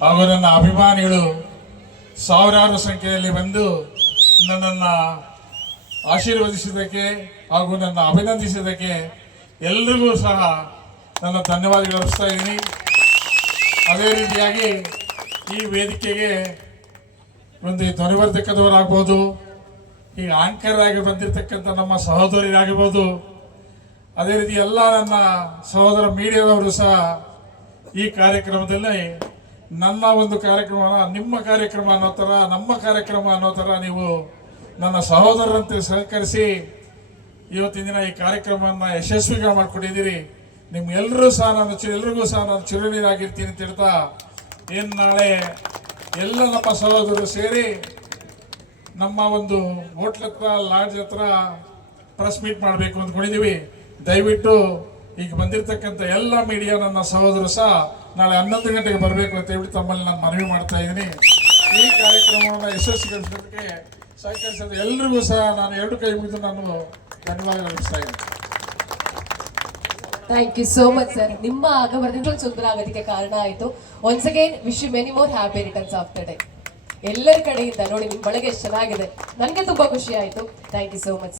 ಹಾಗೂ ನನ್ನ ಅಭಿಮಾನಿಗಳು ಸಾವಿರಾರು ಸಂಖ್ಯೆಯಲ್ಲಿ ಬಂದು ನನ್ನನ್ನು ಆಶೀರ್ವದಿಸಿದ್ದಕ್ಕೆ ಹಾಗೂ ನನ್ನ ಅಭಿನಂದಿಸಿದ್ದಕ್ಕೆ ಎಲ್ರಿಗೂ ಸಹ ನನ್ನ ಧನ್ಯವಾದಗಳು ಅರ್ಪಿಸ್ತಾ ಇದ್ದೀನಿ. ಅದೇ ರೀತಿಯಾಗಿ ಈ ವೇದಿಕೆಗೆ ಒಂದು ಧ್ವನಿವರ್ಧಕದವರಾಗ್ಬೋದು, ಈಗ ಆಂಕರ್ ಆಗಿ ಬಂದಿರತಕ್ಕಂಥ ನಮ್ಮ ಸಹೋದರಿರಾಗಿರ್ಬೋದು, ಅದೇ ರೀತಿ ಎಲ್ಲ ನನ್ನ ಸಹೋದರ ಮೀಡಿಯಾದವರು ಸಹ ಈ ಕಾರ್ಯಕ್ರಮದಲ್ಲಿ ನನ್ನ ಒಂದು ಕಾರ್ಯಕ್ರಮ ನಿಮ್ಮ ಕಾರ್ಯಕ್ರಮ ಅನ್ನೋ ಥರ, ನಮ್ಮ ಕಾರ್ಯಕ್ರಮ ಅನ್ನೋ ಥರ ನೀವು ನನ್ನ ಸಹೋದರರಂತೆ ಸಹಕರಿಸಿ ಇವತ್ತಿನ ದಿನ ಈ ಕಾರ್ಯಕ್ರಮವನ್ನು ಯಶಸ್ವಿగా ಮಾಡಿಕೊಂಡಿದ್ದೀರಿ. ನಿಮ್ಗೆಲ್ಲರೂ ಸಹ ಎಲ್ರಿಗೂ ಸಹ ನಾನು ಚಿರಋಣಿಯಾಗಿರ್ತೀನಿ ಅಂತ ಹೇಳ್ತಾ, ಏನು ನಾಳೆ ಎಲ್ಲ ನಮ್ಮ ಸಹೋದರರು ಸೇರಿ ನಮ್ಮ ಒಂದು ಹೋಟ್ಲ್ ಹತ್ರ ಲಾಡ್ಜ್ ಹತ್ರ ಪ್ರೆಸ್ ಮೀಟ್ ಮಾಡಬೇಕು ಅಂದ್ಕೊಂಡಿದ್ದೀವಿ. ದಯವಿಟ್ಟು ಈಗ ಬಂದಿರತಕ್ಕಂಥ ಎಲ್ಲ ಮೀಡಿಯಾ ನನ್ನ ಸಹೋದರರು ಸಹ ನಾಳೆ 11 ಗಂಟೆಗೆ ಬರಬೇಕು ಅಂತ ಹೇಳಿ ತಮ್ಮಲ್ಲಿ ನಾನು ಮನವಿ ಮಾಡ್ತಾ ಇದ್ದೀನಿ. ಈ ಕಾರ್ಯಕ್ರಮವನ್ನು ಯಶಸ್ವಿಗೊಳಿಸೋದಕ್ಕೆ ಸಹಕರಿಸಿದ ಎಲ್ರಿಗೂ ಸಹ ನಾನು 2 ಕೈ ಮುಗಿದು ನಾನು ಧನ್ಯವಾದ ಅರ್ಪಿಸ್ತಾ ಇದ್ದೀನಿ. Thank you so much sir. ನಿಮ್ಮ ಆಗಮನದಿಂದ ಸುಂದರ ಆಗೋದಕ್ಕೆ ಕಾರಣ ಆಯಿತು. Once again wish you many more happy returns of the day. ಎಲ್ಲರ ಕಡೆಯಿಂದ ನೋಡಿ ನಿಮ್ಮ ಬಳಗ ಎಷ್ಟು ಚೆನ್ನಾಗಿದೆ, ನನಗೆ ತುಂಬಾ ಖುಷಿ ಆಯಿತು. Thank you so much.